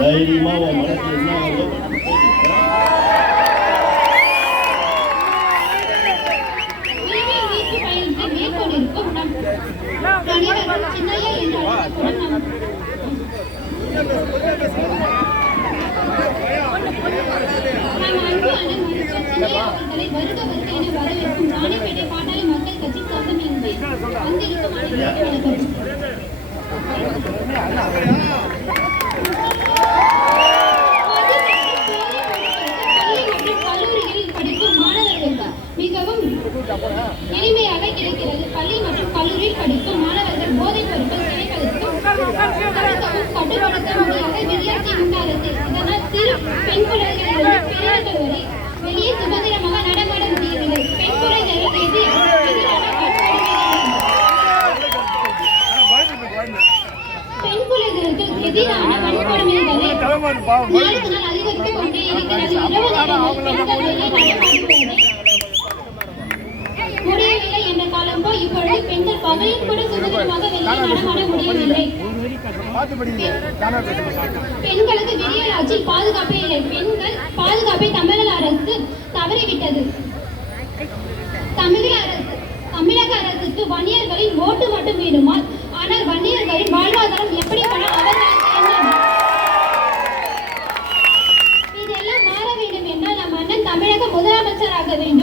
தைரியமா உன் மனசு என்ன வரவேற்கும் ராணிப்பேட்டை பாட்டாளி மக்கள் கட்சி சொந்தம் கல்லூரிகளில் படிக்கும் மாணவர்கள் மிகவும் எளிமையாக கிடைக்கிறது. பள்ளி மற்றும் கல்லூரியில் படிக்கும் மாணவர்கள் போதைப் பொருட்கள் கிடைப்பதற்கும் கட்டுப்படுத்த முடியாத விதியாட்சி உண்டாகிறது. இதனால் சிறு பெண் குழந்தைகளிலிருந்து பெரியவர்கள் வரை வெளியே சுதந்திரமாக நடமாட முடியவில்லை. பெண் குழந்தைகள் எதிரான வன்கொடுமைகளை நாளுக்கு நாள் அதிகரித்துக் கொண்டே இருக்கிறது. முடியவில்லை என்ற காலம் போய் இப்பொழுது பெண்கள் பகலில் கூட சுதந்திரமாக வெளியே நடமாட முடியவில்லை. பெண்களுக்கு விடியல் ஆட்சியில் பாதுகாப்பே இல்லை. பெண்கள் பாதுகாப்பை தமிழக அரசு தவறிவிட்டது. தமிழக அரசுக்கு வன்னியர்களின் ஓட்டு மட்டும் வேண்டுமா? ஆனால் வன்னியர்களின் வாழ்வாதாரம் எப்படிப்பட இதெல்லாம் மாற வேண்டும் என்றால் நம் அண்ணன் தமிழக முதலமைச்சராக வேண்டும்.